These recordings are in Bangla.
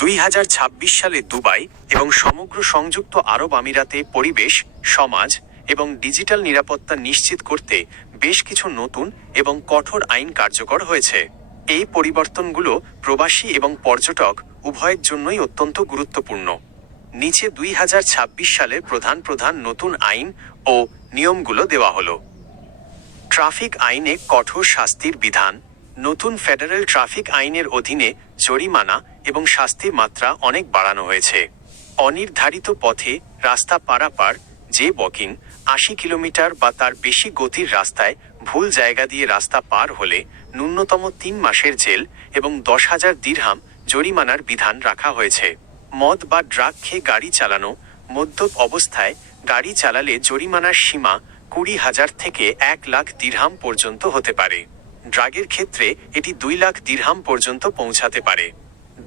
দুই হাজার ছাব্বিশ সালে দুবাই এবং সমগ্র সংযুক্ত আরব আমিরাতে পরিবেশ, সমাজ এবং ডিজিটাল নিরাপত্তা নিশ্চিত করতে বেশ কিছু নতুন এবং কঠোর আইন কার্যকর হয়েছে। এই পরিবর্তনগুলো প্রবাসী এবং পর্যটক উভয়ের জন্যই অত্যন্ত গুরুত্বপূর্ণ। নিচে দুই হাজার ছাব্বিশ সালে প্রধান প্রধান নতুন আইন ও নিয়মগুলো দেওয়া হলো। ট্রাফিক আইনে কঠোর শাস্তির বিধান, নতুন ফেডারেল ট্রাফিক আইনের অধীনে জরিমানা এবং শাস্তির মাত্রা অনেক বাড়ানো হয়েছে। অনির্ধারিত পথে রাস্তা পারাপার যে বকিং আশি কিলোমিটার বা তার বেশি গতির রাস্তায় ভুল জায়গা দিয়ে রাস্তা পার হলে ন্যূনতম তিন মাসের জেল এবং দশ হাজার দিরহাম জরিমানার বিধান রাখা হয়েছে। মদ বা ড্রাগ খেয়ে গাড়ি চালানো, মদ্যপ অবস্থায় গাড়ি চালালে জরিমানার সীমা কুড়ি হাজার থেকে এক লাখ দিরহাম পর্যন্ত হতে পারে। ড্রাগের ক্ষেত্রে এটি দুই লাখ দিরহাম পর্যন্ত পৌঁছাতে পারে।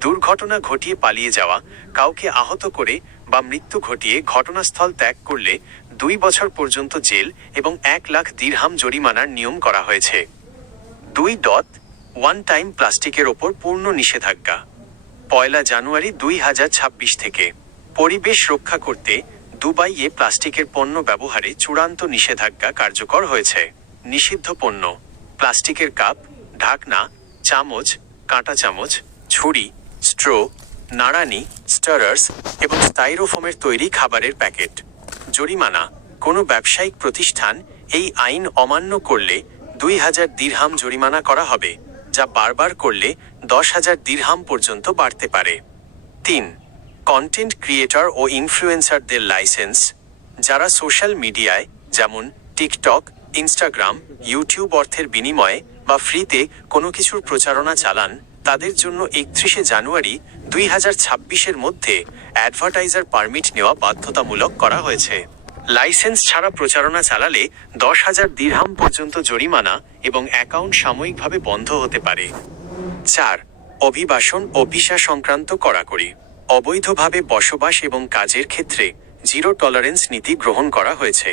দুর্ঘটনা ঘটিয়ে পালিয়ে যাওয়া, কাউকে আহত করে বা মৃত্যু ঘটিয়ে ঘটনাস্থল ত্যাগ করলে দুই বছর পর্যন্ত জেল এবং এক লাখ দিরহাম জরিমানার নিয়ম করা হয়েছে। দুই ডট, ওয়ান টাইম প্লাস্টিকের ওপর পূর্ণ নিষেধাজ্ঞা। পয়লা জানুয়ারি দুই হাজার ছাব্বিশ থেকে। পরিবেশ রক্ষা করতে দুবাইয়ে প্লাস্টিকের পণ্য ব্যবহারে চূড়ান্ত নিষেধাজ্ঞা কার্যকর হয়েছে। নিষিদ্ধ পণ্য, প্লাস্টিকের কাপ, ঢাকনা, চামচ, কাঁটা চামচ, ছুরি স্ট্রো নাড়ানি, স্টারার্স এবং স্টাইরোফোমের তৈরি খাবারের প্যাকেট। জরিমানা, কোনো ব্যবসায়িক প্রতিষ্ঠান এই আইন অমান্য করলে দুই হাজার দিরহাম জরিমানা করা হবে, যা বারবার করলে দশ হাজার দিরহাম পর্যন্ত বাড়তে পারে। তিন কন্টেন্ট ক্রিয়েটর ও ইনফ্লুয়েন্সারদের লাইসেন্স যারা সোশ্যাল মিডিয়ায় যেমন টিকটক ইনস্টাগ্রাম ইউটিউব অর্থের বিনিময়ে বা ফ্রিতে কোনো কিছুর প্রচারণা চালান তাদের জন্য একত্রিশে জানুয়ারি দুই হাজার ছাব্বিশের মধ্যে অ্যাডভার্টাইজার পারমিট নেওয়া বাধ্যতামূলক করা হয়েছে। লাইসেন্স ছাড়া প্রচারণা চালালে দশ হাজার দিরহাম পর্যন্ত জরিমানা এবং অ্যাকাউন্ট সাময়িকভাবে বন্ধ হতে পারে। চার, অভিবাসন ও ভিসা সংক্রান্ত কড়াকড়ি। অবৈধভাবে বসবাস এবং কাজের ক্ষেত্রে জিরো টলারেন্স নীতি গ্রহণ করা হয়েছে।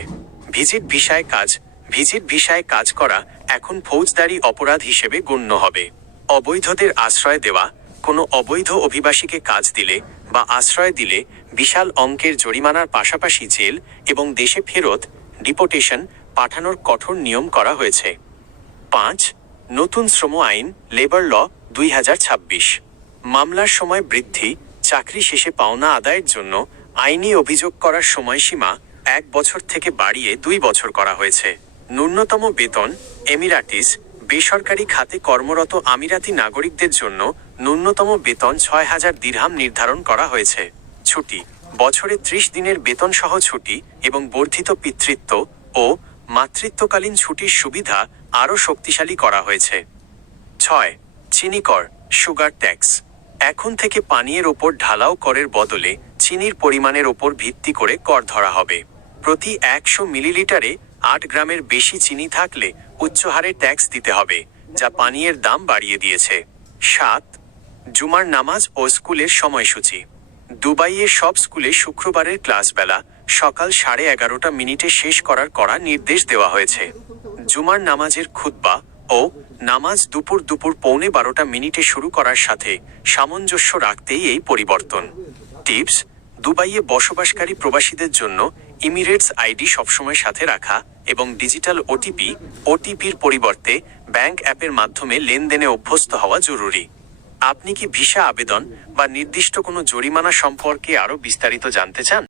ভিজিট ভিসায় কাজ, ভিজিট ভিসায় কাজ করা এখন ফৌজদারি অপরাধ হিসেবে গণ্য হবে। অবৈধদের আশ্রয় দেওয়া, কোনো অবৈধ অভিবাসীকে কাজ দিলে বা আশ্রয় দিলে বিশাল অঙ্কের জরিমানার পাশাপাশি জেল এবং দেশে ফেরত, ডিপোটেশন পাঠানোর কঠোর নিয়ম করা হয়েছে। পাঁচ, নতুন শ্রম আইন, লেবার ল, দুই হাজার ছাব্বিশ। মামলার সময় বৃদ্ধি, চাকরি শেষে পাওনা আদায়ের জন্য আইনি অভিযোগ করার সময়সীমা এক বছর থেকে বাড়িয়ে দুই বছর করা হয়েছে। ন্যূনতম বেতন, এমিরাটিস বেসরকারি খাতে কর্মরত আমিরাতি নাগরিকদের জন্য ন্যূনতম বেতন ছয় হাজার দিরহাম নির্ধারণ করা হয়েছে। ছুটি, বছরে ত্রিশ দিনের বেতন সহ ছুটি এবং বর্ধিত পিতৃত্ব ও মাতৃত্বকালীন ছুটির সুবিধা আরও শক্তিশালী করা হয়েছে। ছয়, চিনি কর, সুগার ট্যাক্স। এখন থেকে পানীয়ের ওপর ঢালাও করের বদলে চিনির পরিমাণের ওপর ভিত্তি করে কর ধরা হবে। প্রতি একশো মিলিলিটারে আট গ্রামের বেশি চিনি থাকলে উচ্চ হারে ট্যাক্স দিতে হবে, যা পানীয়ের দাম বাড়িয়ে দিয়েছে। সাত, জুমার নামাজ ও স্কুলের সময়সূচি। দুবাইয়ের সব স্কুলে শুক্রবারের ক্লাস বেলা সকাল সাড়ে এগারোটা মিনিটে শেষ করার কড়া নির্দেশ দেওয়া হয়েছে। জুমার নামাজের খুতবা ও নামাজ দুপুর দুপুর পৌনে বারোটা মিনিটে শুরু করার সাথে সামঞ্জস্য রাখতেই এই পরিবর্তন। টিপস দুবাইয়ে বসবাসকারী প্রবাসীদের জন্য ইমিরেটস আইডি সবসময় সাথে রাখা এবং ডিজিটাল ওটিপি, ওটিপির পরিবর্তে ব্যাংক অ্যাপের মাধ্যমে লেনদেনে অভ্যস্ত হওয়া জরুরি। আপনি কি ভিসা আবেদন বা নির্দিষ্ট কোনো জরিমানা সম্পর্কে আরও বিস্তারিত জানতে চান?